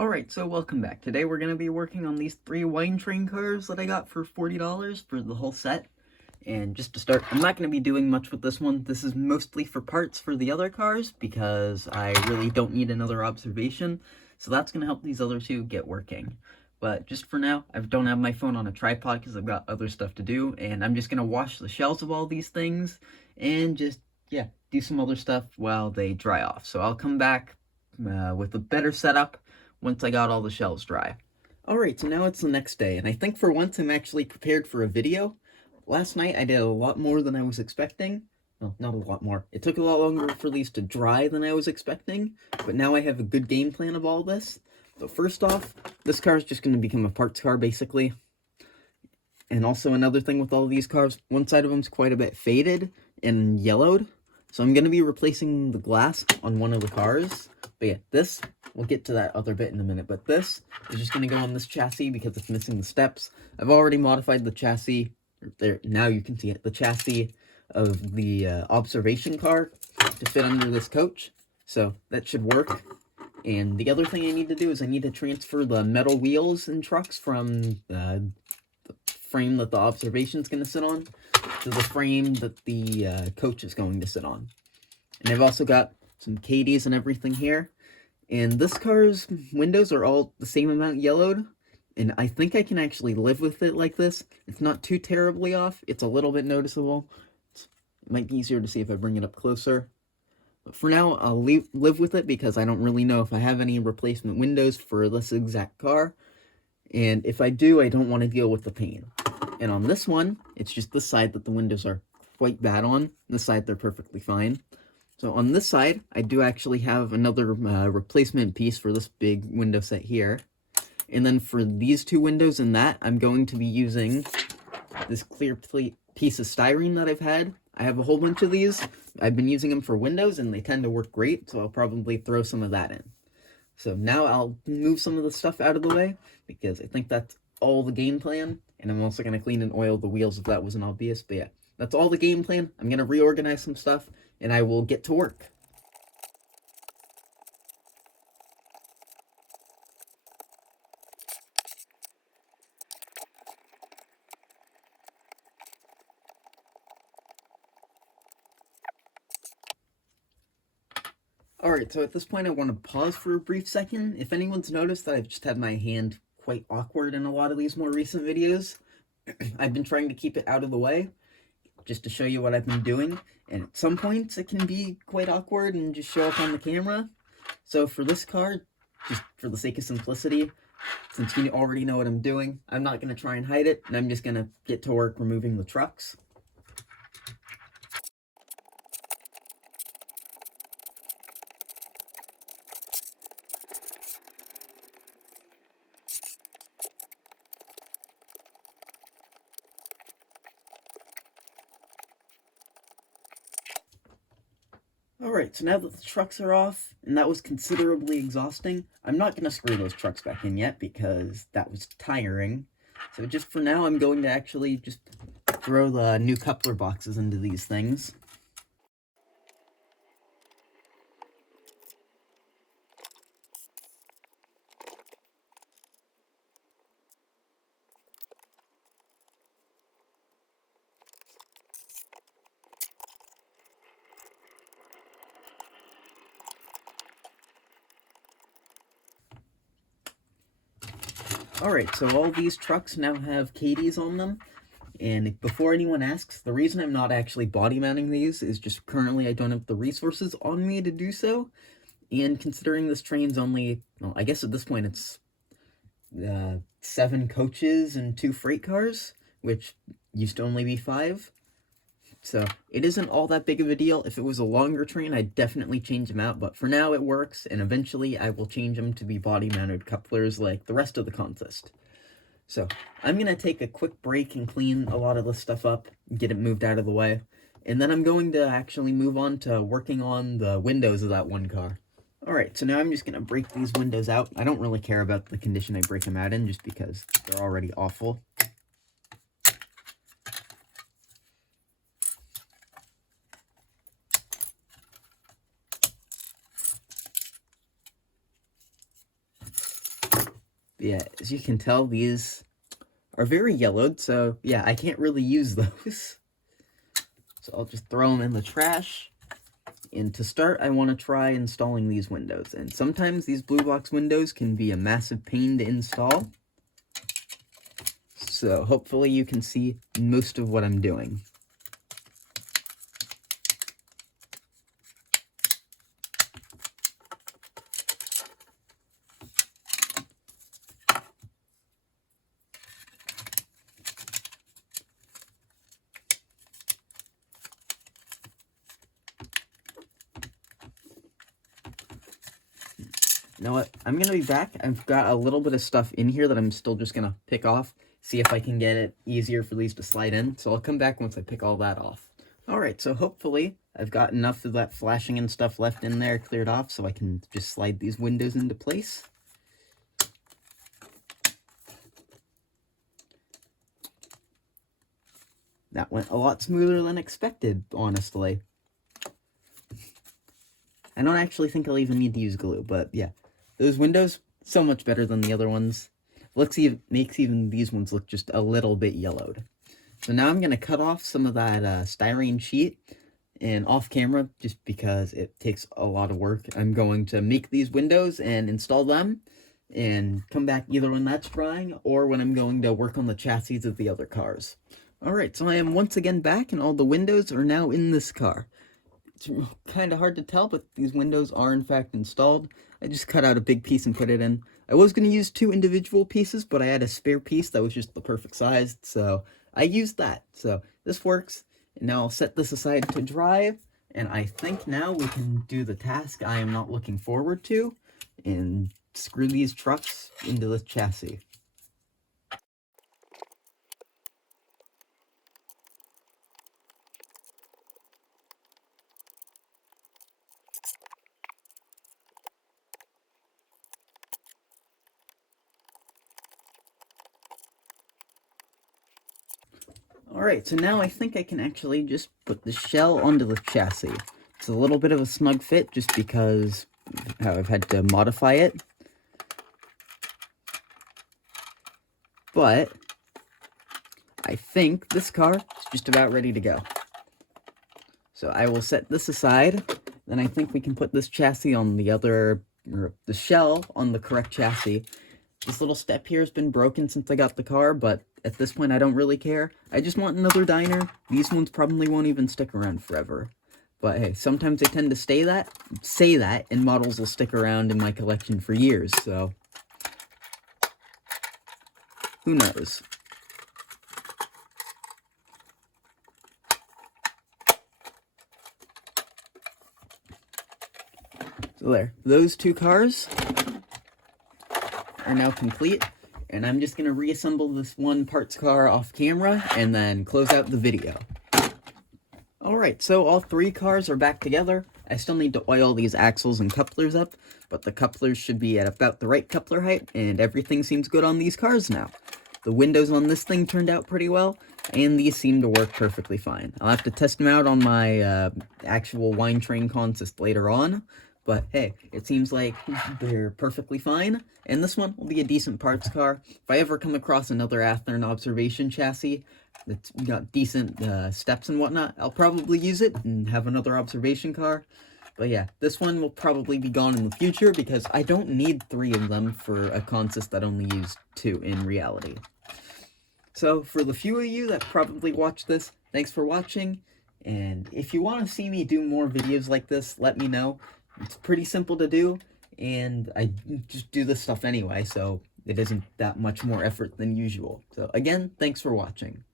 Alright, so welcome back. Today we're going to be working on these 3 wine train cars that I got for $40 for the whole set. And just to start, I'm not going to be doing much with this one. This is mostly for parts for the other cars because I really don't need another observation. So that's going to help these other two get working. But just for now, I don't have my phone on a tripod because I've got other stuff to do. And I'm just going to wash the shells of all these things and just, do some other stuff while they dry off. So I'll come back with a better setup once I got all the shells dry. Alright, so now it's the next day, and I think for once I'm actually prepared for a video. Last night I did a lot more than I was expecting. Well, not a lot more. It took a lot longer for these to dry than I was expecting, but now I have a good game plan of all this. So first off, this car is just going to become a parts car, basically. And also another thing with all these cars, one side of them is quite a bit faded and yellowed. So I'm going to be replacing the glass on one of the cars. But yeah, this, we'll get to that other bit in a minute, but this is just going to go on this chassis because it's missing the steps. I've already modified the chassis. There, now you can see it, the chassis of the observation car to fit under this coach. So that should work. And the other thing I need to do is I need to transfer the metal wheels and trucks from the frame that the observation's going to sit on to the frame that the coach is going to sit on. And I've also got some Cadies and everything here. And this car's windows are all the same amount yellowed. And I think I can actually live with it like this. It's not too terribly off. It's a little bit noticeable. It might be easier to see if I bring it up closer. But for now, I'll live with it because I don't really know if I have any replacement windows for this exact car. And if I do, I don't want to deal with the pain. And on this one, it's just this side that the windows are quite bad on. This side, they're perfectly fine. So on this side, I do actually have another replacement piece for this big window set here. And then for these two windows and that, I'm going to be using this clear piece of styrene that I've had. I have a whole bunch of these. I've been using them for windows, and they tend to work great, so I'll probably throw some of that in. So now I'll move some of the stuff out of the way, because I think that's all the game plan. And I'm also going to clean and oil the wheels if that wasn't obvious. But yeah, that's all the game plan. I'm going to reorganize some stuff, and I will get to work. Alright, so at this point I want to pause for a brief second. If anyone's noticed that I've just had my hand quite awkward in a lot of these more recent videos, I've been trying to keep it out of the way, just to show you what I've been doing, and at some points it can be quite awkward and just show up on the camera. So for this car, just for the sake of simplicity, since you already know what I'm doing, I'm not going to try and hide it, and I'm just going to get to work removing the trucks. Alright, so now that the trucks are off, and that was considerably exhausting, I'm not going to screw those trucks back in yet because that was tiring. So just for now, I'm going to actually just throw the new coupler boxes into these things. Alright, so all these trucks now have Cadies on them, and before anyone asks, the reason I'm not actually body mounting these is just currently I don't have the resources on me to do so, and considering this train's only, well, I guess at this point it's 7 coaches and 2 freight cars, which used to only be 5. So it isn't all that big of a deal. If it was a longer train, I'd definitely change them out, but for now it works, and eventually I will change them to be body-mounted couplers like the rest of the consist. So I'm going to take a quick break and clean a lot of this stuff up, get it moved out of the way, and then I'm going to actually move on to working on the windows of that one car. Alright, so now I'm just going to break these windows out. I don't really care about the condition I break them out in, just because they're already awful. Yeah, as you can tell, these are very yellowed, so yeah, I can't really use those. So I'll just throw them in the trash. And to start, I want to try installing these windows. And sometimes these blue box windows can be a massive pain to install. So hopefully you can see most of what I'm doing. You know what? I'm going to be back. I've got a little bit of stuff in here that I'm still just going to pick off, see if I can get it easier for these to slide in. So I'll come back once I pick all that off. Alright, so hopefully I've got enough of that flashing and stuff left in there cleared off so I can just slide these windows into place. That went a lot smoother than expected, honestly. I don't actually think I'll even need to use glue, but yeah. Those windows, so much better than the other ones. Makes even these ones look just a little bit yellowed. So now I'm going to cut off some of that styrene sheet, and off camera, just because it takes a lot of work, I'm going to make these windows and install them, and come back either when that's drying, or when I'm going to work on the chassis of the other cars. Alright, so I am once again back, and all the windows are now in this car. It's kind of hard to tell, but these windows are in fact installed. I just cut out a big piece and put it in. I was going to use 2 individual pieces, but I had a spare piece that was just the perfect size, so I used that. So this works, and now I'll set this aside to dry, and I think now we can do the task I am not looking forward to, and screw these trucks into the chassis. Alright, so now I think I can actually just put the shell onto the chassis. It's a little bit of a snug fit just because of how I've had to modify it. But I think this car is just about ready to go. So I will set this aside, then I think we can put this chassis on the shell on the correct chassis. This little step here has been broken since I got the car, but at this point I don't really care. I just want another diner. These ones probably won't even stick around forever. But hey, sometimes I tend to say that, and models will stick around in my collection for years, so who knows? So there, those 2 cars are now complete, and I'm just going to reassemble this one parts car off camera and then close out the video. Alright, so all 3 cars are back together. I still need to oil these axles and couplers up, but the couplers should be at about the right coupler height, and everything seems good on these cars now. The windows on this thing turned out pretty well, and these seem to work perfectly fine. I'll have to test them out on my actual wine train consist later on, but hey, it seems like they're perfectly fine, and this one will be a decent parts car. If I ever come across another Athearn observation chassis that's got decent steps and whatnot, I'll probably use it and have another observation car. But yeah, this one will probably be gone in the future because I don't need 3 of them for a consist that only used 2 in reality. So for the few of you that probably watch this, thanks for watching, and if you want to see me do more videos like this, let me know. It's pretty simple to do, and I just do this stuff anyway, so it isn't that much more effort than usual. So again, thanks for watching.